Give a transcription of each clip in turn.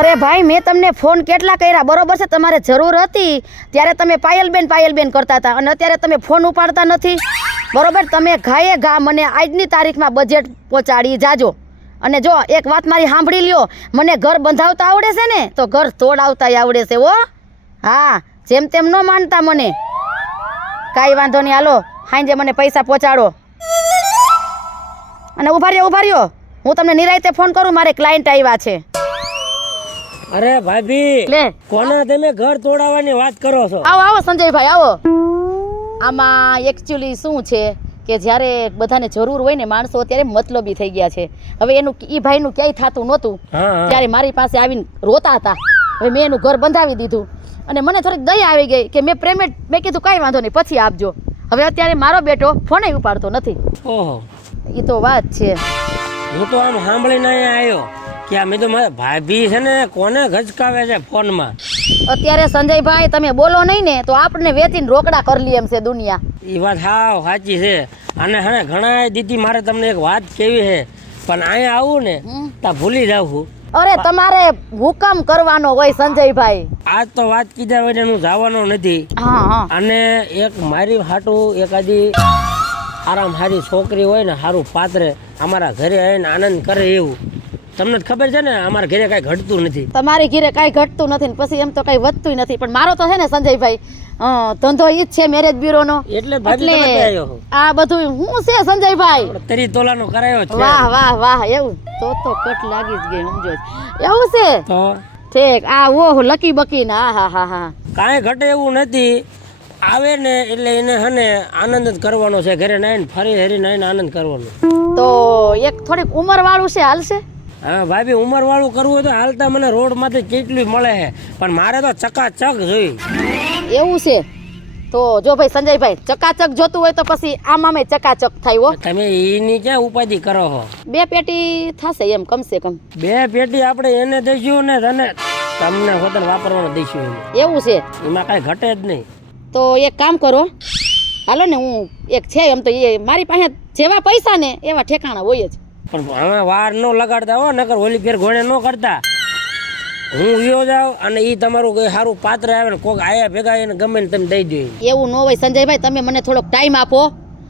અરે ભાઈ મેં તમને ફોન કેટલા કર્યા બરોબર છે, તમારે જરૂર હતી ત્યારે તમે પાયલબેન કરતા હતા અને અત્યારે તમે ફોન ઉપાડતા નથી બરોબર. તમે ઘાયે ઘા મને આજની તારીખમાં બજેટ પહોંચાડી જાજો. અને જો એક વાત મારી સાંભળી લ્યો, મને ઘર બંધાવતા આવડે છે ને તો ઘર તોડાવતા આવડે છે હો. હા, જેમ તેમ ન માનતા મને. કાંઈ વાંધો નહીં, હાલો હાંજે મને પૈસા પહોંચાડો. અને ઉભા રહ્યો, હું તમને નિરાંતે ફોન કરું, મારે ક્લાયન્ટ આવ્યા છે. અરે ભાભી, લે કોના તમે ઘર તોડાવવાની વાત કરો છો? આવો સંજયભાઈ આવો. આમાં એકચ્યુઅલી શું છે કે જ્યારે બધાને જરૂર હોય ને માણસો અત્યારે મતલબી થઈ ગયા છે. હવે એનું ઈ ભાઈનું ક્યાંય થતું નહોતું ત્યારે મારી પાસે આવીને રોતા હતા. હવે મેં એનું ઘર બંધાવી દીધું અને મને થોડીક દયા આવી ગઈ કે મેં કીધું કાંઈ વાંધો નહીં પછી આપજો. હવે અત્યારે મારો બેટો ફોને ઉપાડતો નથી. ઓહો, એ તો વાત છે. હું તો આમ સાંભળીને અહીંયા આવ્યો કે આ મેં તો મારા ભાભી છે ને કોને ગચકાવે છે ફોનમાં. અત્યારે સંજયભાઈ તમે બોલો નહીં ને તો આપણને વેચીને રોકડા કરી લે એમ છે દુનિયા. એ વાત હાવ સાચી છે. અને હા ઘણા દીદી મારે તમને એક વાત કેવી છે, પણ અહીંયા આવું ને તા ભૂલી જાઉં. અરે તમારે હુકમ કરવાનો હોય સંજયભાઈ. આજ તો વાત કીધા વગર હું જવાનો નથી. અને એક મારી હાટું એકાદી આરામ હારી છોકરી હોય ને સારું પાત્રે અમારા ઘરે આવીને આનંદ કરે એવું. તમને ખબર છે ને અમારા ઘરે કઈ ઘટતું નથી. તમારી ઘરે કઈ ઘટતું નથી ને પછી એમ તો કઈ વધતું નથી. પણ મારો તો છે ને સંજયભાઈ ધંધો ઈ જ છે મેરેજ બ્યુરો નો. એટલે આ બધું હું છે સંજયભાઈ 3 તોલાનો કરાયો છે. વાહ એવું તો કટ લાગી જ ગઈ સમજો. એવું છે તો ઠીક. આ ઓહો લકી બકી ના હા કાંઈ ઘટે એવું નથી. આવે ને એટલે એને હને આનંદ જ કરવાનો છે. ઘરે નાઈને ફરી હરી નાઈને આનંદ કરવાનો. તો એક થોડીક ઉંમર વાળું છે હાલશે? હા ભાભી, ઉંમર વાળું કરવું હોય તો હાલતા મને રોડ માંથી કેટલી મળે છે, પણ મારે તો ચકાચક જોઈ. એવું છે તો જો ભાઈ સંજયભાઈ ચકાચક જોતું હોય તો પછી આમાં ચકાચક થાય હો. તમે એની ક્યાં ઉપાધિ કરો છો? 2 પેટી થશે એમ કમસે કમ. 2 પેટી આપણે એને દઈશું ને તમને હોટલ વાપરવાનું દઈશું. એવું છે? એમાં કઈ ઘટે જ નહીં. તો એક કામ કરો, હાલો ને હું એક છે એમ તો એ મારી પાસે જેવા પૈસા ને એવા ઠેકાણા હોય જ. પણ હવે વાર ન લગાડતા હો, નકર ઓલી ફેર ઘોડે ન કરતા. હું વિયો જાઉં અને એ તમારું કોઈ સારું પાત્ર આવે ને કોક આયા ભેગા એને ગમે ને તમે દઈ દો. એવું ન હોય સંજયભાઈ, તમે મને થોડોક ટાઈમ આપો.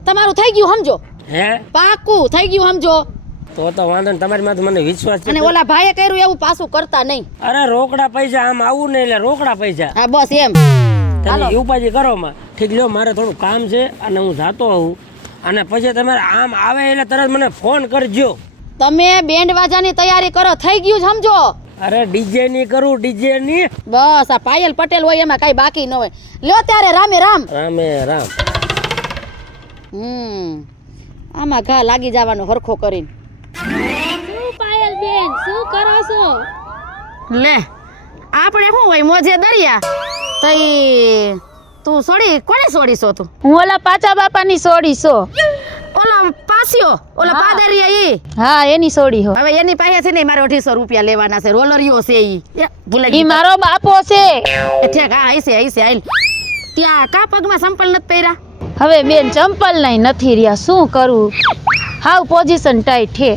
તમારું થઈ ગયું સમજો. હે પાકું થઈ ગયું સમજો. તો વાંધો ને, તમારી માથે મને વિશ્વાસ છે. અને ઓલા ભાઈએ કર્યું એવું પાછું કરતા નહીં. અરે રોકડા પૈસા આમ આવું ને એટલે રોકડા પૈસા. હા બસ એમ. તમે ઉપાધિ કરો માં. ઠીક લ્યો, મારે થોડું કામ છે અને હું જાતો હોઉં. અને પછી તમારે આમ આવે એટલે તરત મને ફોન કરજો. તમે બેન્ડ વાજાની તૈયારી કરો. થઈ ગયું સમજો. અરે ડીજે ની કરું, ડીજે ની. બસ આ પાયલ પટેલ હોય એમાં કઈ બાકી ન હોય. લ્યો ત્યારે રામે રામ. આમાં ઘા લાગી જવાનો હરખો કરીને. શું પાયલ બેન શું કરો છો? લે આપણે શું હોય મોજે દરિયા. તઈ તું સોડી કોને સોડી છો તું? હું ઓલા પાચા બાપાની સોડી છો. ઓલા પાસ્યો ઓલા પાદરિયા ઈ? હા એની સોડી હો. હવે એની પાસે છે ને મારે 250 રૂપિયા લેવાના છે. રોલરિયો છે ઈ. ભૂલાઈ ઈ મારો બાપો છે. ઠીક હા આઈસે આઈલ. ત્યાં કા પગમાં સંપલ નથી પહેર્યા? હવે બેન ચંપલ નહીં નથી રહ્યા, શું કરું? હાવ પોઝિશન ટાઈટ છે.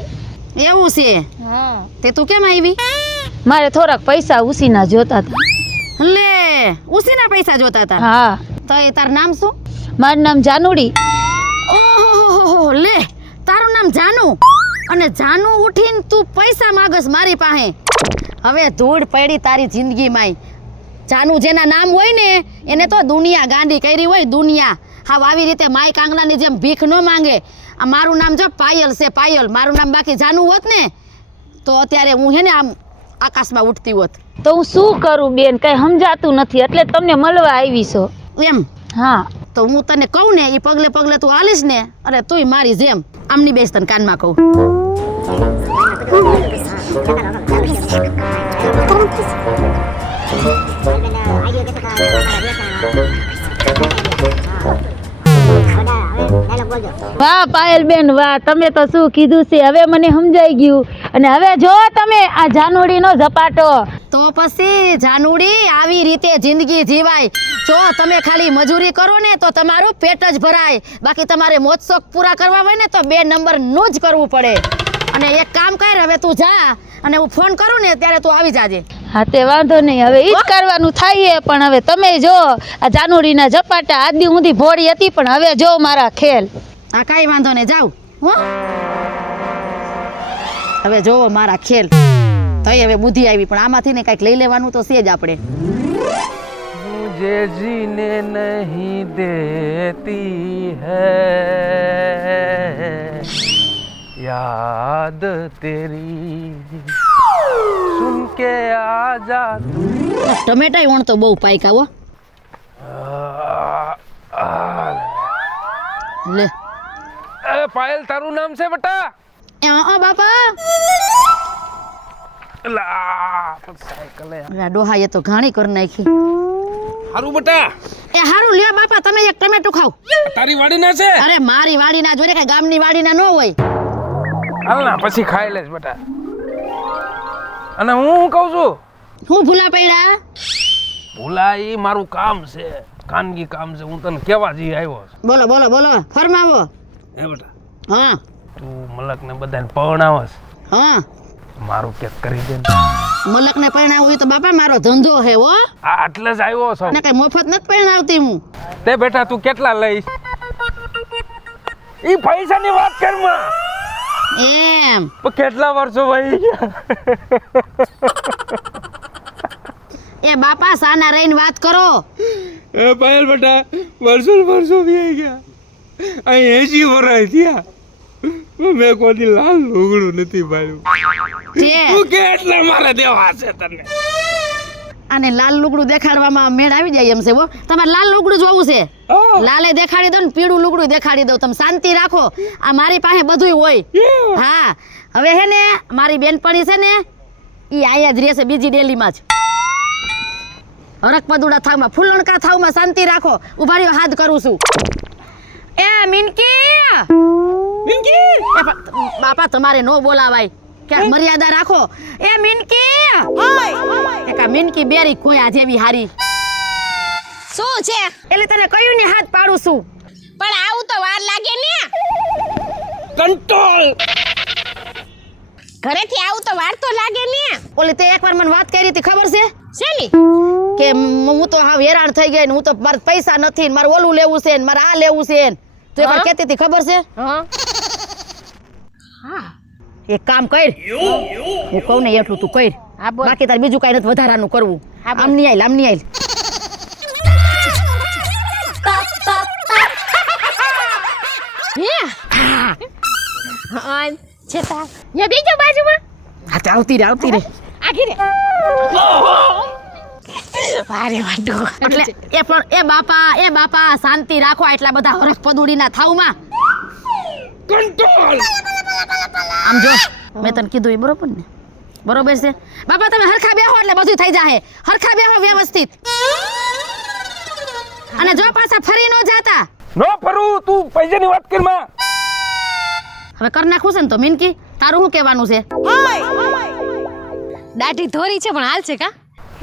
એવું છે? હા. તે તું કેમ આવી? મારે થોડાક પૈસા ઉસીના જોતા હતા. લે ઉસીના પૈસા જોતા હતા? હા. તો એ તાર નામ શું? મારું નામ જાનુડી. ઓહો લે તારું નામ જાનુ અને જાનુ ઉઠીને તું પૈસા માંગસ મારી પાસે? હવે ધૂળ પડી તારી જિંદગીમાં. જાનુ જેના નામ હોય ને એને તો દુનિયા ગાંડી કરી હોય દુનિયા. હા આવી રીતે માય કાંગલાની જેમ ભીખ ન માંગે. આ મારું નામ જો પાયલ છે પાયલ. મારું નામ બાકી જાનુ હોત ને તો અત્યારે હું હે ને આમ આકાશમાં ઉઠતી હોત. તો હું શું કરું બેન, કઈ સમજાતું નથી એટલે તમને મળવા આવી છો. એમ? હા. તો હું તને કહું ને એ પગલે પગલે તું હાલીશ ને અરે તુંય મારી જેમ આમની બેસ તને કાનમાં કહું. વાહ પાયલ બેન વાહ, તમે તો શું કીધું છે. હવે મને સમજાઈ ગયું. અને હવે જો તમે આ જાનુડીનો ઝપાટો. તો પછી જાનુડી આવી રીતે જિંદગી જીવાય. જો તમે ખાલી મજૂરી કરો ને તો તમારું પેટ જ ભરાય. બાકી તમારે મોજ શોખ પૂરા કરવા હોય ને તો 2 નંબરનું જ કરવું પડે. અને એક કામ કર, હવે તું જા અને હું ફોન કરું ને ત્યારે તું આવી જાજે. હા તે વાંધો નહીં, હવે ઈ જ કરવાનું થાય. પણ હવે તમે જો આ જાનુડીના ઝપાટા આદિ ઊંધી ભોળી હતી, પણ હવે જો મારા ખેલ. હા કાંઈ વાંધો નહીં, જાવ હો. હવે જોવો મારા ખેલ થઈ, હવે બુદ્ધિ આવી, પણ આમાંથી ને કાંઈક લઈ લેવાનું તો છે જ આપણે. मुझे जीने नहीं देती है याद तेरी सुन के आजा ટમેટા વણ તો બહુ પાયકા હો. લે પાયલ તારું નામ છે બટા? બાપા ડોહાએ તો ઘાણી કરી નાખી. હારું બટા. એ હારું લ્યો બાપા, તમે એક ટમેટું ખાવ. તારી વાડી ના છે? અરે મારી વાડી ના જોડે કઈ ગામની વાડી ના ન હોય. હાલ ના પછી ખાઈ લેજ બટા. અને હું કહું છું, હું ભૂલા પડ્યા. ભૂલા ઈ મારું કામ છે, ખાનગી કામ છે, હું તને કેવા જી આવ્યો છું. બોલો બોલો બોલો, ફરમાવો. હે બટા, હા તું મલક ને બધાને પવણાવસ, હા મારું કેક કરી દે. મલક ને પરણાવું હોય તો બાપા મારો ધંધો હે હો. આ એટલે જ આવ્યો છો. અને કઈ મફત નથી પરણાવતી હું. તે બેટા તું કેટલા લઈશ? ઈ પૈસાની વાત કર માં. એમ પણ કેટલા વર્ષો વહી ગયા? એ બાપા સાના રહીને વાત કરો. એ પાયલ બેટા, વર્ષો વહી ગયા. અહીં 80 વર્ષ થયા, મેં કોઈ લાલ લુગડું નથી પાડ્યું. છે તું કેટલા મારે દેવા છે તને? અને લાલ લુગડું દેખાડવામાં મેળ આવી જાય એમ છે હો. તમારે લાલ લુગડું જોવું છે? લાલે દેખાડી દો ને પીળું લુગડું દેખાડી દો. તમે શાંતિ રાખો, આ મારી પાસે બધુંય હોય. હા હવે હે ને મારી બેનપણી છે ને ઈ આયા જ રહેશે બીજી ડેલીમાં જ. હરક પદુડા થાવમાં ફૂલણકા થાવમાં શાંતિ રાખો. ઉભા રહ્યો, હાથ કરું છું. એ મિનકી બાપા તમારે નો બોલાવાય, ક્યાંક મર્યાદા રાખો. એ મિનકી એકા મિનકી બેરી ખોયા જેવી હારી. શું છે? એટલે તને કયું ને હાથ પાડું છું. પણ આવું તો વાર લાગે ને. કંટ્રોલ. ઘરેથી આવું તો વાર તો લાગે ને. ઓલી તે એકવાર મને વાત કરી હતી ખબર છે શેની? કે હું તો હાવ હેરાન થઈ ગઈ ને હું તો મારે પૈસા નથી ને મારે ઓલું લેવું છે ને મારે આ લેવું છે ને. તો એકવાર કહેતી હતી ખબર છે? હા એક કામ કર, હું કહું ને એટલું તું કર. હા બોલ. બાકી તારે બીજું કાંઈ નથી વધારાનું કરવું. હા, બોલ. આમ નહીં આમ નહીં હે હા છેતા યા બીજો બાજુમાં હા તે આવતી રે આગી રે. વારે વાડો એટલે એ પણ એ બાપા શાંતિ રાખો. એટલા બધા હરખ પદુડીના થાવમાં કંટ્રોલ. આમ જો મેં તને કીધું એ બરોબર ને? બરોબર છે બાપા. તમે હરખા બેહો એટલે બધું થઈ જાહે. હરખા બેહો વ્યવસ્થિત. અને જો પાછા ફરી ન જાતા. નો ફરું, તું પૈસાની વાત કર માં. હવે કર નાખું છે ને તો મિનકી તારું શું કહેવાનું છે? દાઢી ધોરી છે પણ હાલ છે કા?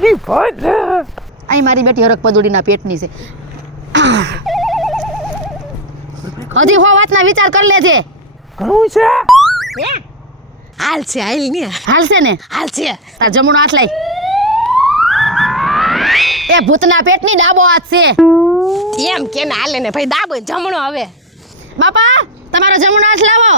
ઈ ભાઈ અહીં મારી બેટી હરખ પદુડીના પેટની છે. હજી હો વાતના વિચાર કરી લેજે. ઘણું છે. હે હાલ છે હાલ ને. હાલશે ને? હાલ છે. તાર જમણો હાથ લઈ. એ ભૂતના પેટની ડાબો હાથ છે. એમ કે ને હાલે ને ભાઈ દાબો જમણો. હવે બાપા તમારો જમણો હાથ લાવો.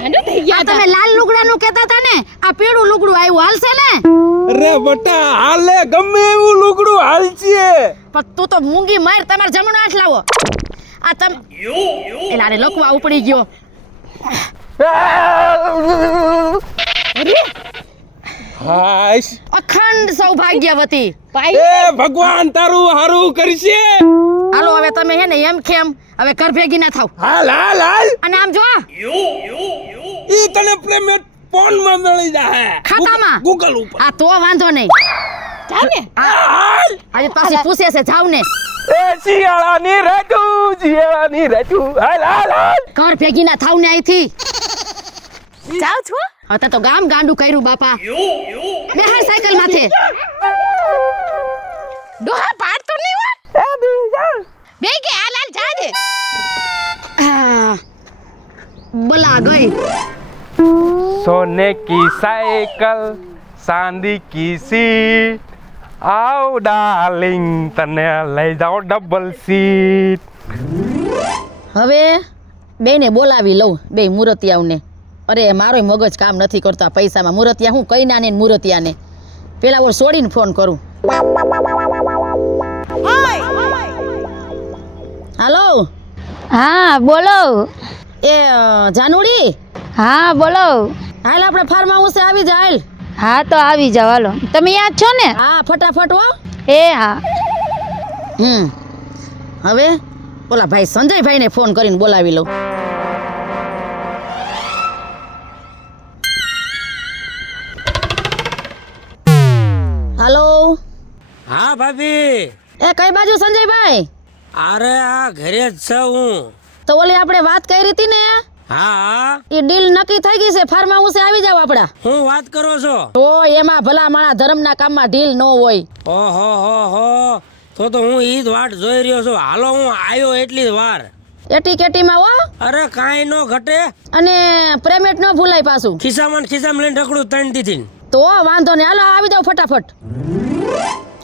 ગાંડો થઈ આ ગયા તમે લાલ લુગડાનું કહેતા હતા ને, આ પીળું લુગડું આવ્યું હાલશે ને? અરે બટા, હાલે ગમે એવું લુગડું હાલ છે. પણ તું તો મૂંગી માર. તમારો જમણો હાથ લાવો. આ તમ એલા રે લકવા ઉપડી ગયો. હાશ. અખંડ સૌભાગ્યવતી. એ ભગવાન તારું હારું કરશે. હાલો હવે તમે હે ને એમ ખેમ હવે ઘર ભેગી ના થાવ. હાલ હાલ હાલ. અને આમ જો ઈ તને પ્રેમ ફોન માં મળી જાય. ખાતામાં? ગૂગલ ઉપર. આ તો વાંધો નહીં. જાવ ને. હાલ. આજે પાછી પૂછે છે જાવ ને. એ શિયાળાની રાજુ, શિયાળાની રાજુ. હાલ હાલ હાલ. ઘર ભેગી ના થાવ ને અહીંથી. જાવ છો? હવે તો ગામ ગાંડું કર્યું બાપા. બેહાર સાયકલ માથે. ડોહા પાડતો નહીં હો. બે કે હાલ હાલ જા દે. બલા ગઈ. सोने की साइकिल चांदी की सीट आओ डार्लिंग तने લઈ જાઓ ડબલ સીટ. હવે બેને બોલાવી લઉં, બે મૂર્તિયાઓને. અરે મારો મગજ કામ નથી કરતા પૈસામાં. મૂર્તિયા હું કઈ નાને મૂર્તિયાને પેલા ઓર છોડીને ફોન કરું. હાલો, હા બોલો. એ જાનુડી, હા બોલો. હાલ આપણે ફાર્મ હાઉસે આવી જા હાલ. હા તો આવી જાવ હાલો. તમે યાદ છો ને? હા ફટાફટ હો. એ હા. હવે ઓલા ભાઈ સંજયભાઈને ફોન કરીને બોલાવી લઉં. હાલો. હા ભાભી. એ કઈ બાજુ સંજયભાઈ? અરે આ ઘરે જ છું હું. તો ઓલી આપણે વાત કરી હતી ને, હા એ ડીલ નક્કી થઈ ગઈ છે. ફાર્મ હાઉસે આવી જાવ આપડા. હું વાત કરો છો? તો એમાં ભલા માણા ધર્મના કામમાં ઢીલ ન હોય. ઓહો હો હો, તો હું ઈ જ વાટ જોઈ રહ્યો છું. હાલો હું આવ્યો એટલી જ વાર. એટી કેટીમાં હો. અરે કાંઈ નો ઘટે. અને પેમેન્ટ ન ભૂલાય પાછું. ખિસ્સામાં લઈને રખડું 3 દીથી. તો વાંધો નહીં, હાલો આવી જાવ ફટાફટ.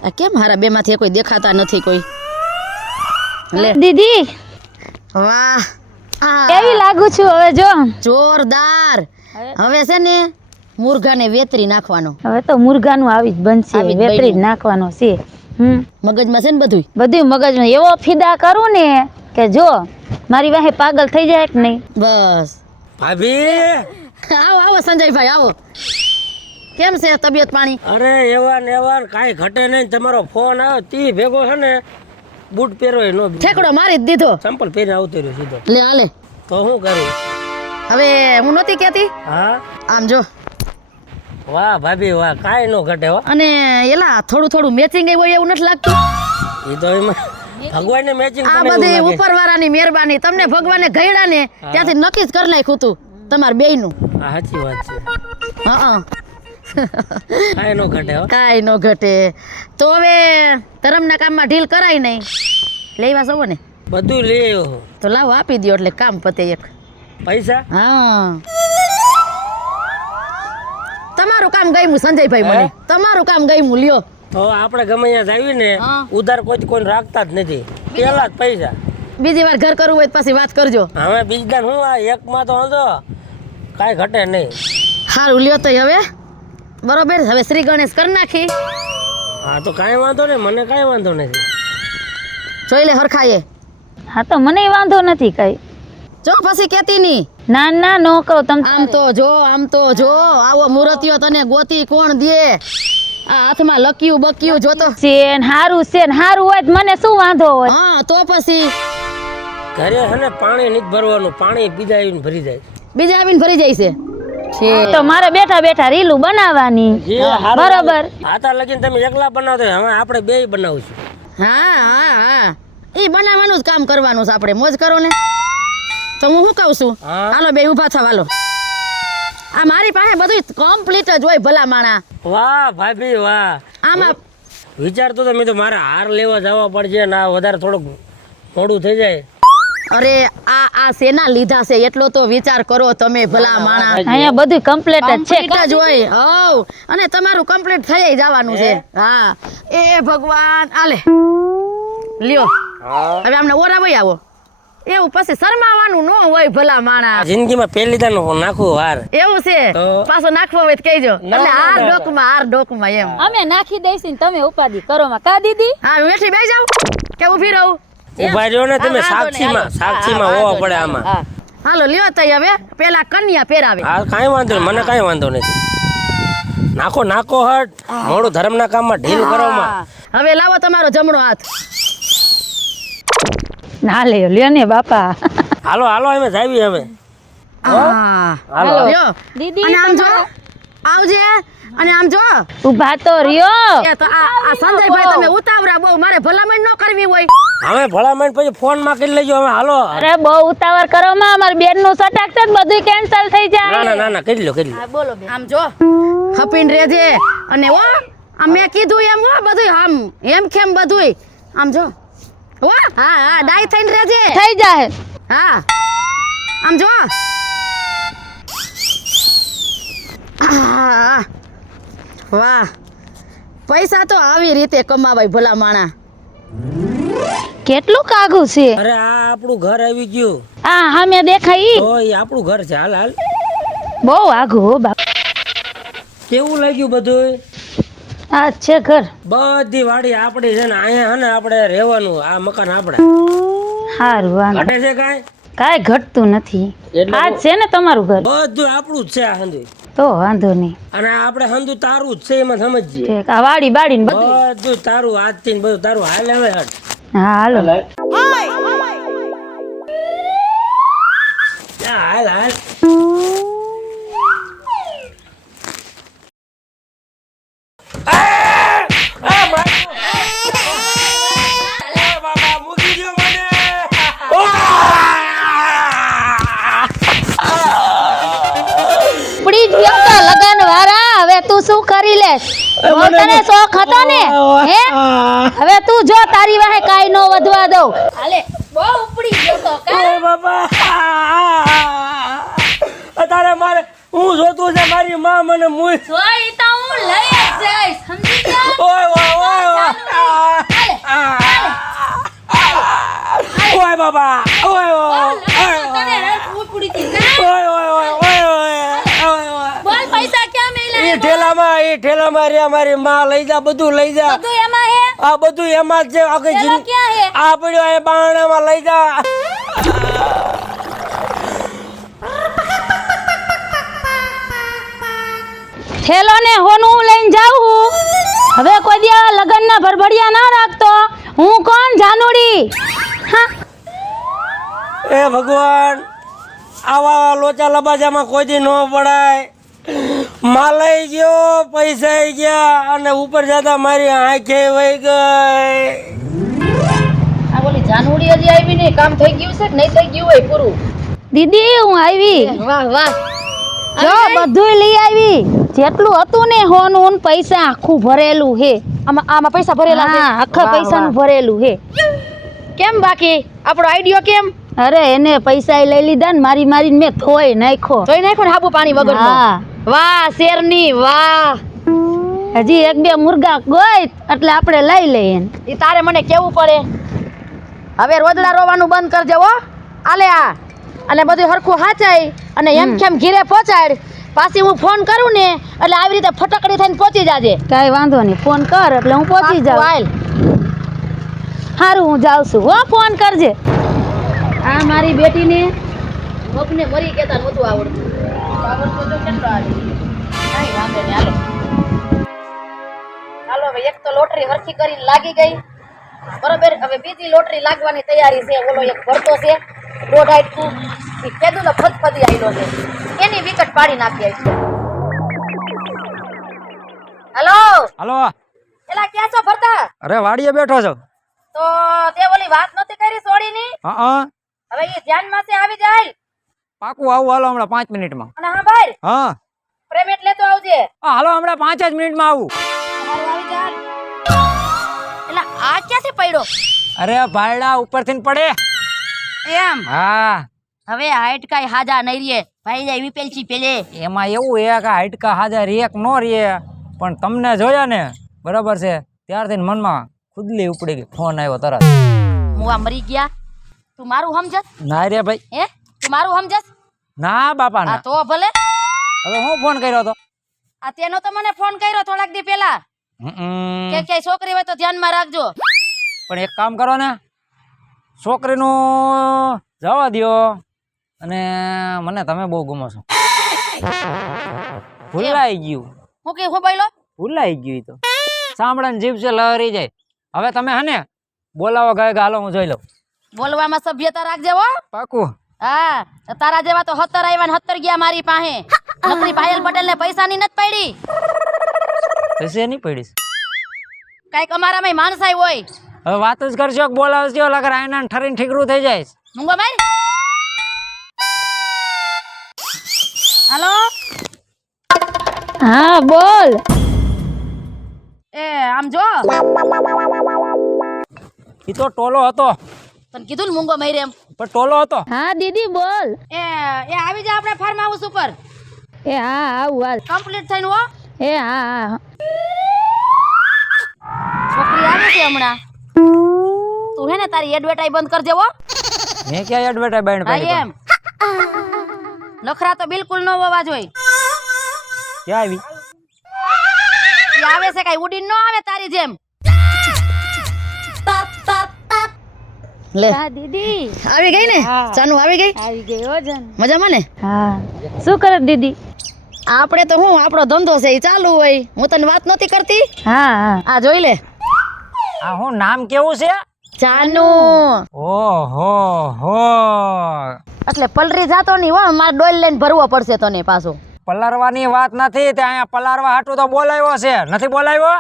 આ કેમ હારા બે માંથી કોઈ દેખાતા નથી કોઈ? લે દીદી વાહ, કેવી લાગુ છું હવે જો? જોરદાર. હવે છે ને મુર્ગાને વેતરી નાખવાનો. હવે તો મુર્ગાનું આવી જ બનશે, આવી જ વેતરી જ બન્યું. નાખવાનો છે. મગજમાં છે ને બધું. બધું મગજમાં એવો ફિદા કરું ને કે જો મારી વાહે પાગલ થઈ જાય કે નહીં. બસ ભાભી. આવો આવો સંજયભાઈ આવો. કેમ છે તબિયત પાણી? અરે એવા ને એવા, કાંઈ ઘટે નહીં. તમારો ફોન આવ્યો તી ભેગો છે ને બૂટ પહેરોય નો, ઠેકડો મારી જ દીધો. ચંપલ પહેરીને આવતો રહ્યો સીધો. લે હાલે. તો શું કરું? હવે હું નહોતી કહેતી, હા આમ જો. વાહ ભાભી વાહ, કાંઈ નો ઘટે હો. અને એલા થોડું થોડું મેચિંગ હોય એવું નથી લાગતું? એ તો એમાં ભગવાનને મેચિંગ આ બધી ઉપરવાળાની મહેરબાની. તમને ભગવાને ઘયડા ને ત્યાંથી નક્કી જ કરી નાખ્યું તું તમાર બેયનું. હા સાચી વાત છે. હા કાંઈ નો ઘટે હો. કાંઈ ન ઘટે. તો હવે ધર્મના કામમાં ઢીલ કરાય નહીં. લેવા સવો ને બધું લઈ આવ્યો. તો લાવો આપી દો એટલે કામ પતે એક. પૈસા? હા તમારું કામ ગયું સંજયભાઈ, મને તમારું કામ ગયું. લ્યો તો આપણે ગમે ત્યાં જાવી ને હા. ઉધાર કોઈ રાખતા જ નથી. પેલા જ પૈસા. બીજી વાર ઘર કરવું હોય તો પછી વાત કરજો. હવે બીજદાન હું આ એકમાં તો હંધો કાંઈ ઘટે નહીં. સારું લ્યો તો હવે બરોબર. હવે શ્રી ગણેશ કરી નાખી. હા તો કાંઈ વાંધો નહીં, મને કાંઈ વાંધો નથી. જોઈ લે હરખાએ. હા તો મને વાંધો નથી કઈ. જો પછી કેતી ની. ના ના નો કહો તમ. આમ તો જો, આમ તો જો. આવો મૂર્તિઓ તને ગોતી કોણ દે? આ હાથમાં લક્યું બક્યું જોતો. સેન હારું હોય તો મને શું વાંધો હોય? હા તો પછી ઘરે છે ને પાણી નથી ભરવાનું, પાણી બીજા આવીને ભરી જાય. બીજા આવીને ભરી જાય છે. તો મારે બેઠા બેઠા રીલું બનાવવાની. બરોબર. આતા લગીને તમે એકલા બનાવતો હોય, હવે આપણે બેય બનાવશું. હા હા હા, એ બનાવવાનું જ કામ કરવાનું છે આપણે. મોજ કરો ને. તો હું શું કહું છું, હા. હાલો બે ઊભા થાવ હાલો. આ મારી પાસે બધું કમ્પ્લીટ જ હોય ભલા માણા. વાહ ભાભી વાહ. આમાં વિચારતો તો મેં તો મારે હાર લેવા જવા પડશે ને આ વધારે થોડુંક મોડું થઈ જાય. અરે આ શેના લીધા છે એટલો તો વિચાર કરો તમે ભલા માણા. અહીંયા બધું કમ્પ્લીટ જ છે. કમ્પ્લીટ જ હોય. હવ અને તમારું કમ્પ્લીટ થઈ જવાનું છે. હા એ ભગવાન. આલે લ્યો હવે આમને ઓરાવઈ આવો. એવું પછી શરમાવાનું ન હોય ભલા માણા. જિંદગીમાં પહેલી દાન નાખું હાર. એવું છે તો? પાછો નાખવો હોય તો કહેજો. ના, એટલે ના, હાર ના. ડોકમાં એમ. અમે નાખી દઈશું ને તમે ઉપાધિ કરો માં કા દીદી. હા હું બેઠી બેસી જાઉં કે ઊભી રહું? ઉભા રહ્યો ને તમે, હા, વાંધો નહીં, હાલો. સાક્ષીમાં હા, હોવા વાંધો પડે નહીં, આમાં. હા. હાલો લ્યો તઈ હવે પેલા કન્યા પહેરાવે. હા કાંઈ વાંધો નહીં, મને કાંઈ વાંધો નથી. નાખો હટ. મોડું ધર્મના કામમાં ઢીલ કરવામાં. હા. હવે લાવો તમારો જમણો હાથ. ના લ્યો ને બાપા. હાલો અમે જાવી હવે. હા હાલો. લ્યો દીદી, અને આમ જો આવજે. અને આમ જો ઉભા તો રહ્યો. એ તો આ સંજયભાઈ તમે ઉતાવળા બહુ. મારે ભલામણ ન કરવી હોય. હવે ભલામણ પછી ફોન માં કરી લેજો. હવે હાલો. અરે બહુ ઉતાવળ કરો માં, અમાર બેન નું સટાક છે બધું કેન્સલ થઈ જાય. ના કરી લો. બોલો આમ જો હપીને રેજે. અને ઓ આમ મેં કીધું એમ હો બધું આમ એમ કેમ બધું આમ જો. હો હા ડાય થઈને રેજે. થઈ જાય. હા આમ જો આહ, વાહ, પૈસા તો આવી રીતે કમાવાય ભલા માણા. કેટલું કાગું છે અરે આ આપણું ઘર આવી ગયું. આ સામે દેખાય ઈ? તો એ આપણું ઘર છે. હાલ હાલ. બહુ આઘું હો બાપ. કેવું લાગ્યું બધું? આ છે ઘર. બધી વાડી આપણી છે ને અહીંયા હે ને આપણે રહેવાનું. આ મકાન આપણે. સારું વાંધો ઘટે છે કાંઈ? કાંઈ ઘટતું નથી. એટલે આ જ છે ને તમારું ઘર? બધું આપણું જ છે આ હંધુ. તો વાંધો નહીં. અને આપણે હંધુ તારું જ છે એમાં સમજીએ. ઠીક, આ વાડી બાડી ને બધું. બધું તારું આજથી ને બધું તારું. હાલ હવે હટ. હા હાલો. હાલ હાલ. ઉપડી જ ગયો તો લગન વાળા. હવે તું શું કરી લેસ? બોલ, તને શોખ હતો ને હે? હવે તું જો તારી વાહે કાઈ નો વધવા દઉં. હાલે, બહુ ઉપડી ગયો તો કા? ઓય બાબા. તારે મારે હું જોતું છે મારી માં મને મુય. જોઈ તો હું લઈ જ જઈશ, સમજી ગયા? ઓય ઓય ઓય ઓય બાબા. ઓય ઓય તને ઉપડી તી કા? ઓય ઓય ઓય ઓય બોલ, પૈસા ક્યાં એ મેલા? ઠેલામાં રે મારી માં લઈ જા. બધું લઈ જા. બધું એમાં હે? આ બધું એમાં જ છે. આખી પેલો જિંદગી ક્યાં હે? આ પડ્યો એ બારણામાં લઈ જા. થેલો ને હોનું લઈને જાઉં. હવે કોઈ દી આ લગનના ભરભડિયા ના રાખતો. હું કોણ? જાનુડી. હા, એ ભગવાન, આવા લોચા લબાજામાં કોઈ દી ન પડાય. માલય ગયો, પૈસા ગયા અને ઉપર જતા મારી આંખે વહી ગઈ. આ બોલી જાનુડી હજી આવી નહીં. કામ થઈ ગયું છે કે નહીં થઈ ગયું હોય પૂરું? દીદી હું આવી. વાહ વાહ. જો બધુંય લઈ આવી. જેટલું હતું ને હોનું ને પૈસા આખું ભરેલું હે. આમાં પૈસા ભરેલા છે? હા, આખા વાહ, પૈસાનું વાહ. ભરેલું હે. કેમ બાકી આપણો આઈડિયો કેમ અરે એને પૈસા લઈ લીધા ને મારી મારીને મેં થોય નાખ્યો. જોઈ નાખો ને હાબુ પાણી વગરનો. હા. વાહ શેરની વાહ. હજી એક બે મુર્ગા ગોઈ એટલે આપણે લઈ લઈએ. ઈ તારે મને કેવું પડે. હવે રોજડા રોવાનું બંધ કરજે હો. આલે આ અને બધું હરખું હાચાય અને એમ કેમ ઘીરે પહોંચાડ. પાછી હું ફોન કરું ને એટલે આવી રીતે ફટકડી થઈને પહોંચી જાજે. કાંઈ વાંધો નહીં, ફોન કર એટલે હું પહોંચી જાઉં. હાલ. સારું, હું જાઉં છું હો. ફોન કરજે. આ મારી બેટીને મગને મરી કેતા નહોતું આવડતું. આવડતું તો કેટલો આવે. કાંઈ વાંધો નહીં, હાલો. હાલો હવે એક તો લોટરી હરખી કરીને લાગી ગઈ. બરોબર, હવે બીજી લોટરી લાગવાની તૈયારી છે. ઓલો એક ભરતો છે 1.5 હાઈટનું. ઈ કેદુનો ફદફદી આયલો છે. એની વિકેટ પાડી નાખી આવી છે. હેલો હાલો. એલા ક્યાં છો ભરતા? અરે વાડીએ બેઠો છો. તો તે ઓલી વાત નહોતી કરી સોડીની? હા હવે એ ધ્યાનમાં છે, આવી જાય. પાકું આવું. હાલો હમણાં 5 મિનિટમાં. અને હા ભાઈ, હા પ્રેમેટ લેતો આવજે. હાલો હમણાં 5 જ મિનિટમાં આવું. તમારું આવી જાય. એલા આ ક્યાંથી પડ્યો? અરે ભાયડા ઉપરથી ને પડે. એમ હા, હવે હાઈટ કાઈ હાજા નહીં રે ભાઈ જાય વિપેલ છી પેલે. એમાં એવું એ કે હાડકા હાજર એક નો રે, પણ તમને જોયા ને બરાબર છે ત્યારથી મનમાં ખુદલી ઉપડી ગઈ. ફોન આવ્યો તરત. હું આ મરી ગયા. તું મારું સમજસ? ના રે ભાઈ, હે તું મારું સમજસ? ના બાપા હા ના. તો ભલે. હવે હું ફોન કર્યો તો? આ તેનો તો મને ફોન કર્યો થોડાક દી પહેલા કે ક્યાંય છોકરી હોય તો ધ્યાનમાં રાખજો. પણ એક કામ કરો ને, છોકરીનું જવા દ્યો અને મને તમે બહુ ગમો છો. ભૂલાઈ ગયું. હું કે હું બોલ્યો? ભૂલાઈ ગયું. ઈ તો સાંભળાને જીભ છે લહરી જાય. હવે તમે હને બોલાવો ગાય હાલો હું જોઈ લઉં. બોલવામાં સભ્યતા રાખજે હો. પાકું. હા તારા જેવા તો 70 આવ્યા ને 70 ગયા મારી પાસે. નકરી પાયલ પટેલ ને પૈસાની નથી પડી. પૈસે નહીં પડીશ. કાઈક અમારામાં માણસાઈ હોય. હવે વાત જ કરશો કે બોલાવજો લગર આયના ઠરીને ઠીકરું થઈ જાય. મુંગો માર. હાલો હા બોલ. એ આમ જો ઈ તો ટોલો હતો. તને કીધું ને મુંગો માર એમ. પણ ટોલો હતો. હા દીદી બોલ. એ આવી જા આપણે ફાર્મ હાઉસ ઉપર. એ હા આવું હાલ. કમ્પ્લીટ થઈને હો. એ હા હા છોકરી આવે છે હમણાં. તું હે ને તારી એડવર્ટાઈઝ બંધ કરજે હો. મેં ક્યાં એડવર્ટાઈઝ બાઈન હા પાડી એમ. નખરા તો બિલકુલ ન હોવા જોઈએ. ક્યાં આવી એ આવે છે કઈ ઉડીને ન આવે તારી જેમ. લે હા દીદી આવી ગઈ ને હા. ચાનુ આવી ગઈ. આવી ગઈ હો જાન. મજામાં ને? હા શું કરે દીદી? આપણે તો હું આપણો ધંધો છે એ ચાલુ હોય. હું તને વાત નહોતી કરતી. હા હા આ જોઈ લે આ હું નામ કેવું છે ચાનુ. ઓહો હો એટલે પલરી જાતો ની હો. મારે ડોલ લઈને ભરવો પડશે તને પાછો. પલારવાની વાત નથી તે અહીંયા પલારવા હાટું તો બોલાવ્યો છે નથી બોલાવ્યો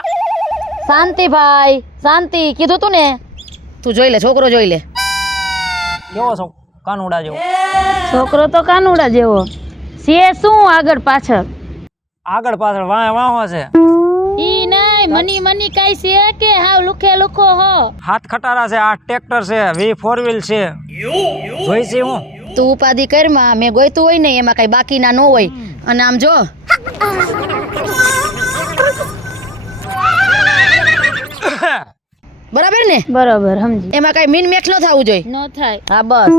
શાંતિ ભાઈ શાંતિ કીધું તું ને. તું જોઈ લે છોકરો જોઈ લે. કેવો છો કાનુડા જેવો છોકરો તો કાનુડા જેવો છે. શું આગળ પાછળ? આગળ પાછળ વાહ વાહો છે ઈ નહીં મની કાઈ છે કે હાવ લુખે લુખો હો? હાથ ખટારા છે આ ટ્રેક્ટર છે V4 વ્હીલ છે જોઈ છે હું તું ઉપાધિ કરમાં મેં ગોઈતું હોય ને એમાં કઈ બાકી ના ન હોય. અને આમ જો બરાબર ને બરોબર સમજી. એમાં કઈ મીન મેચ ન થવું જોઈએ. નો થાય. હા બસ.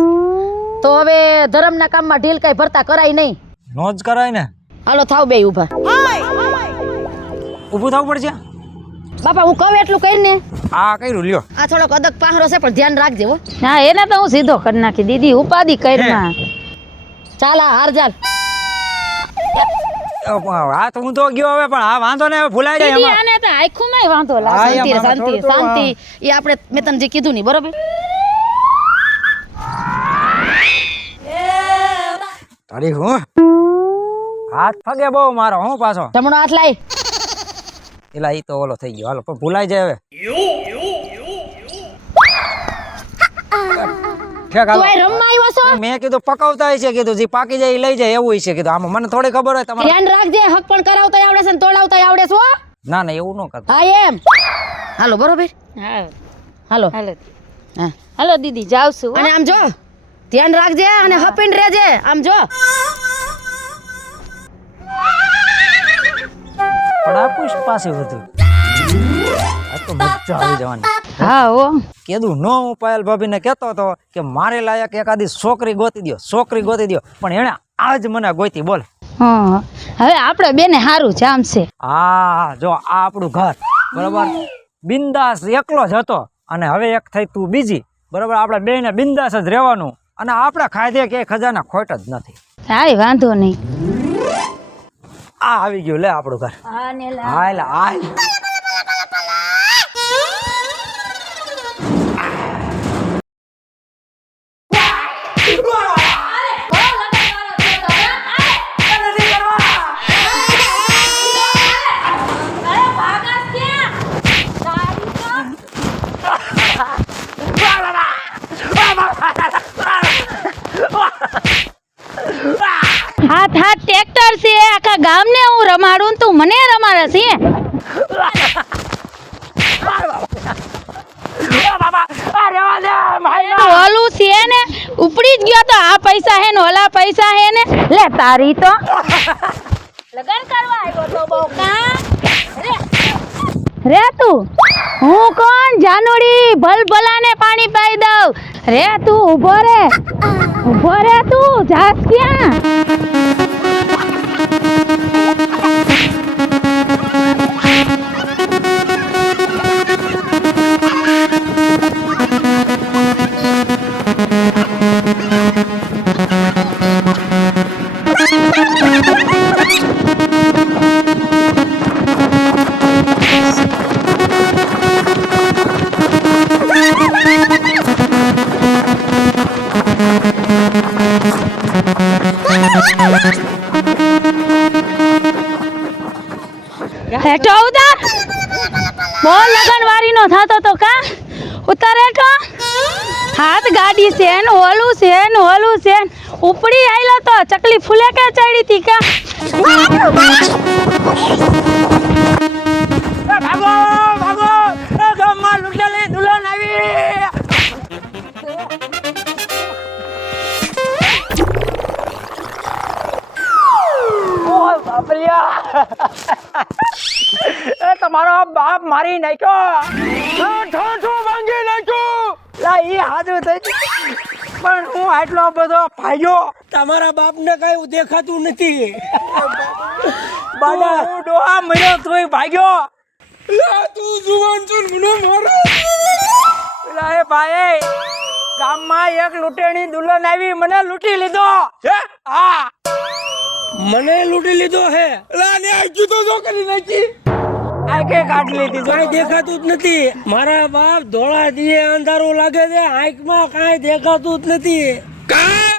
તો હવે ધર્મના કામમાં ઢીલ કઈ ભરતા કરાય નહીં. નો જ કરાય ને હાલો થાવ બે ઊભા. ઊભું થવું પડશે બાપા હું કહું એટલું કરીને. આ કર્યું લ્યો આ થોડોક અદક પાહરો છે પણ ધ્યાન રાખજે હો. હા એને તો હું સીધો કરી નાખી દીદી ઉપાધિ કરમાં. ચાલ આ હાર ચાલ. હા તો હું તો ગયો હવે પણ હા વાંધો ને હવે ભૂલાઈ જાય દીદી એમાં આને તો આખુંમાંય વાંધો લાગે. હા, શાંતિ રે, એમાં શાંતિ થોડું થોડું શાંતિ. એ આપણે મેં તને જે કીધું નહીં બરોબર. તારી હું હાથ ફગે બહુ મારો હું પાછો જમણો હાથ લાય. એલા ઈ તો ઓલો થઈ ગયો હાલો પણ ભૂલાઈ જાય હવે ઠેક તું હાલો. આ રમવા આવ્યો છો? મેં કીધું પકાવતા હશે કીધું જે પાકી જાય ઈ લઈ જાય એવું છે કીધું આમાં મને થોડી ખબર હોય તમારે ધ્યાન રાખજે. હક પણ કરાવતા આવડે છે ને તોડાવતા આવડે છે હો. ના ના એવું ન કરતા હા એમ. હાલો બરોબર. હા હાલો હાલો હા. હાલો દીદી જાવ છું. અને આમ જો ધ્યાન રાખજે અને હપીને રહેજે. આમ જો પણ આ પુષ્પ પાસે હતું આ તો મજા આવી જવાની હા હો કીધું નો હું પાયલ ભાભીને કહેતો હતો કે મારે લાયક એકાદી છોકરી ગોતી દ્યો પણ એણે આજ મને ગોતી બોલ હા હવે આપણે બેને સારું જામશે. હા જો આ આપણું ઘર બરાબર બિંદાસ એકલો જ હતો અને હવે એક થઈ તું બીજી બરાબર આપણે બેને બિંદાસ જ રહેવાનું અને આપણે ખાધે કે ખજાના ખોટ જ નથી. હાય વાંધો નહીં. આ આવી ગયું લે આપણું ઘર હા ને હાલ હાલ હાથ ટ્રેક્ટર છે આખા ગામને હું રમાડું તું મને રમાડે છે. ઓલું છે ને ઉપડી જ ગયો તો આ પૈસા હે ને ઓલા પૈસા હે ને લે તારી તો લગન કરવા આવ્યો તો બહુ કા રે તું હું કોણ જાનુડી ભલભલાને પાણી પાઈ દઉં રે તું ઊભો રે તું જાસ ક્યાં હેઠો ઉતાર બહુ લગન વારી નો થતો તો કા ઉતાર હેઠો હાથ ગાડી છે ને ઓલું છે ને ઓલું છે ઉપડી આયલો તો ચકલી ફૂલે કે ચડી હતી કા ભાગો ભાગો ગામમાં લૂંટેલી દુલ્હન આવી બાપ મારી નાખ્યો. ઠોઠો ભાંગી નાખ્યો. લા ઈ હાજર થઈ પણ હું આટલો બધો ભાગ્યો. તમારા બાપને કઈ દેખાતું નથી. બાડા હું ડોહા મર્યો તોય ભાગ્યો. લા તું જુવાન છો ને મને મારો. પેલા એ ભાઈ ગામમાં એક લૂંટેણી દુલ્હન આવી મને લૂંટી લીધો. હા મને લૂંટી લીધો હે. લા ને આખી તો જો કરી નાખી. આ કે કાઢી લીધી કઈ દેખાતું જ નથી. મારા બાપ ધોળા દીએ અંધારું લાગે છે, આંખમાં કઈ દેખાતું જ નથી. કા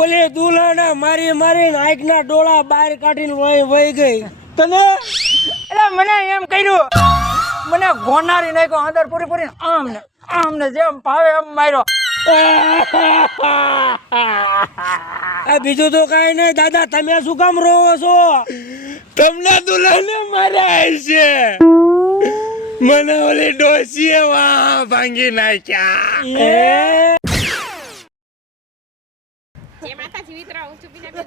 ઓલે દુલ્હન મારી મારીને આંખના ડોળા બહાર કાઢીને વહી ગઈ. તને એટલે મને એમ કર્યું, મને ગોનારી નાખ્યો અંદર પૂરી પૂરી આમ ને જેમ ભાવે એમ માર્યો. આ બીજું તો કઈ નહીં. દાદા તમે શું કામ રોવો છો? તમને દુલ્હને માર્યા છે. મને ઓલી ડોસીએ વાહ ભાંગી નાખ્યા. જય માતાજી મિત્રો હું છું બીના બેન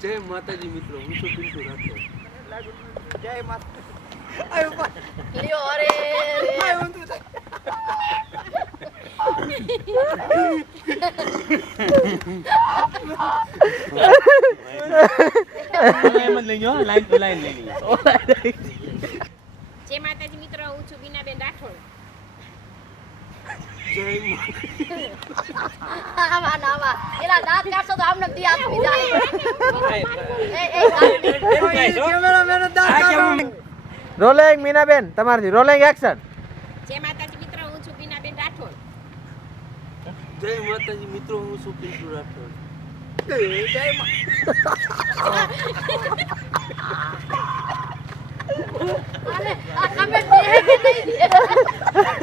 જય માતાજી મિત્રો, હું છું પિન્ટુ રાઠોડ. જય માતા. લ્યો અરે જય માતાજી મિત્રો હું છું બીના બેન રાઠોડ આવા નાવા એલા દાંત કાઢશો તો આમને દી આપી જાય. રોલિંગ મીનાબેન તમારથી રોલિંગ એક્શન. જય માતાજી મિત્રો હું છું બીના બેન રાઠોડ જય માતાજી મિત્રો, હું છું પિન્ટુ રાઠોડ. અને આ કમેન્ટ દે કે નહીં દે.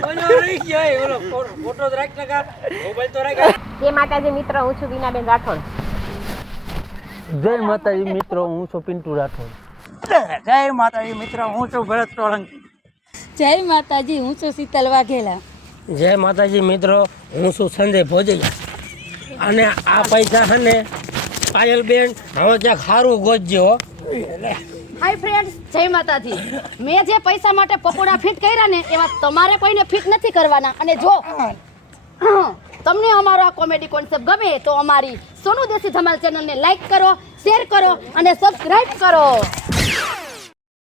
ઓલો રહી ગયો. ઓલો ફોટો જ રાખ લગા, મોબાઈલ તો રાખ. જય માતાજી મિત્રો હું છું બીના બેન રાઠોડ જય માતાજી મિત્રો, હું છું પિન્ટુ રાઠોડ. જય માતાજી મિત્ર, હું છું ભરત સોલંકી. જય માતાજી હું છું શીતલ વાઘેલા. જય માતાજી મિત્રો, હું છું સંજય ભોજૈયા. અને આ પૈસા છે ને પાયલબેન હવે ત્યાં ખારું ગોતજો. હાય ફ્રેન્ડ્સ, જય માતાજી. મેં જે પૈસા માટે પકોડા ફિટ કર્યા ને એવા તમારે કોઈને ફિટ નથી કરવાના. અને જો તમને અમારો આ કોમેડી કોન્સેપ્ટ ગમે તો અમારી સોનુ દેશી ધમાલ ચેનલને લાઈક કરો, શેર કરો અને સબસ્ક્રાઇબ કરો.